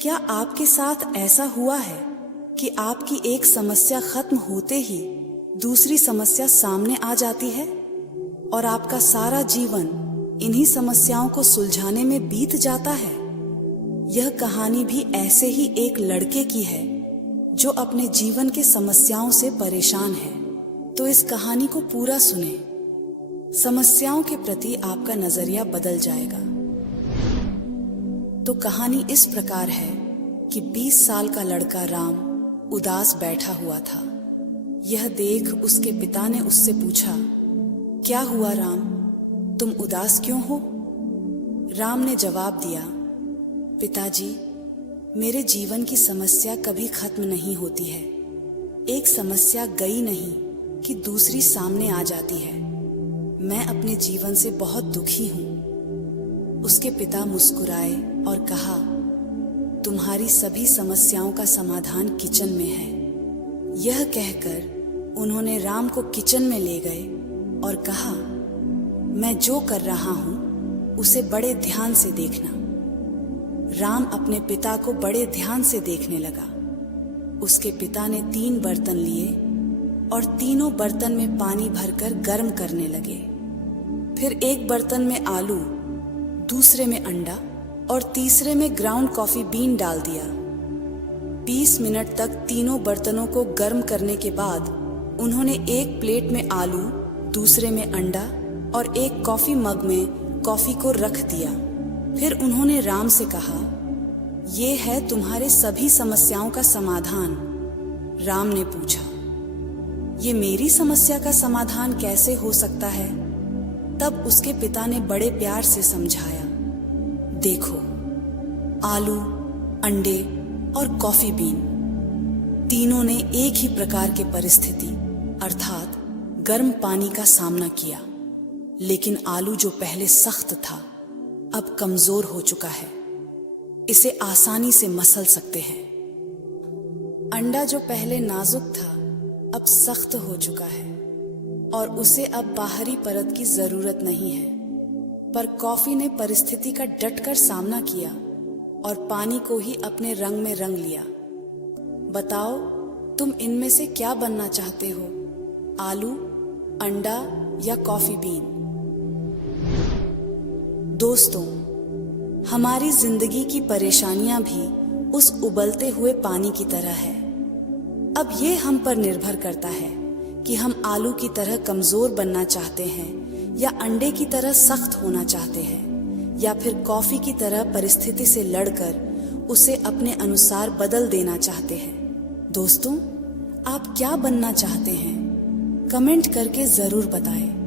क्या आपके साथ ऐसा हुआ है कि आपकी एक समस्या खत्म होते ही दूसरी समस्या सामने आ जाती है और आपका सारा जीवन इन्हीं समस्याओं को सुलझाने में बीत जाता है? यह कहानी भी ऐसे ही एक लड़के की है जो अपने जीवन के समस्याओं से परेशान है। तो इस कहानी को पूरा सुने। समस्याओं के प्रति आपका नजरिया बदल जाएगा। तो कहानी इस प्रकार है कि 20 साल का लड़का राम उदास बैठा हुआ था। यह देख उसके पिता ने उससे पूछा, क्या हुआ राम, तुम उदास क्यों हो? राम ने जवाब दिया, पिताजी, मेरे जीवन की समस्या कभी खत्म नहीं होती है। एक समस्या गई नहीं कि दूसरी सामने आ जाती है। मैं अपने जीवन से बहुत दुखी हूं। उसके पिता मुस्कुराए और कहा, तुम्हारी सभी समस्याओं का समाधान किचन में है। यह कहकर उन्होंने राम को किचन में ले गए और कहा, मैं जो कर रहा हूं उसे बड़े ध्यान से देखना। राम अपने पिता को बड़े ध्यान से देखने लगा। उसके पिता ने 3 बर्तन लिए और तीनों बर्तन में पानी भरकर गर्म करने लगे। फिर एक बर्तन में आलू, दूसरे में अंडा और तीसरे में ग्राउंड कॉफी बीन डाल दिया। 20 मिनट तक तीनों बर्तनों को गर्म करने के बाद उन्होंने एक प्लेट में आलू, दूसरे में अंडा और एक कॉफी मग में कॉफी को रख दिया। फिर उन्होंने राम से कहा, ये है तुम्हारे सभी समस्याओं का समाधान। राम ने पूछा, ये मेरी समस्या का समाधान कैसे हो सकता है? तब उसके पिता ने बड़े प्यार से समझाया, देखो, आलू, अंडे और कॉफी बीन तीनों ने एक ही प्रकार के परिस्थिति अर्थात गर्म पानी का सामना किया। लेकिन आलू जो पहले सख्त था अब कमजोर हो चुका है। इसे आसानी से मसल सकते हैं। अंडा जो पहले नाजुक था अब सख्त हो चुका है और उसे अब बाहरी परत की जरूरत नहीं है। पर कॉफी ने परिस्थिति का डटकर सामना किया और पानी को ही अपने रंग में रंग लिया। बताओ, तुम इनमें से क्या बनना चाहते हो? आलू, अंडा या कॉफी बीन? दोस्तों, हमारी जिंदगी की परेशानियां भी उस उबलते हुए पानी की तरह है। अब ये हम पर निर्भर करता है कि हम आलू की तरह कमजोर बनना चाहते हैं या अंडे की तरह सख्त होना चाहते हैं या फिर कॉफी की तरह परिस्थिति से लड़कर उसे अपने अनुसार बदल देना चाहते हैं। दोस्तों, आप क्या बनना चाहते हैं? कमेंट करके जरूर बताएं।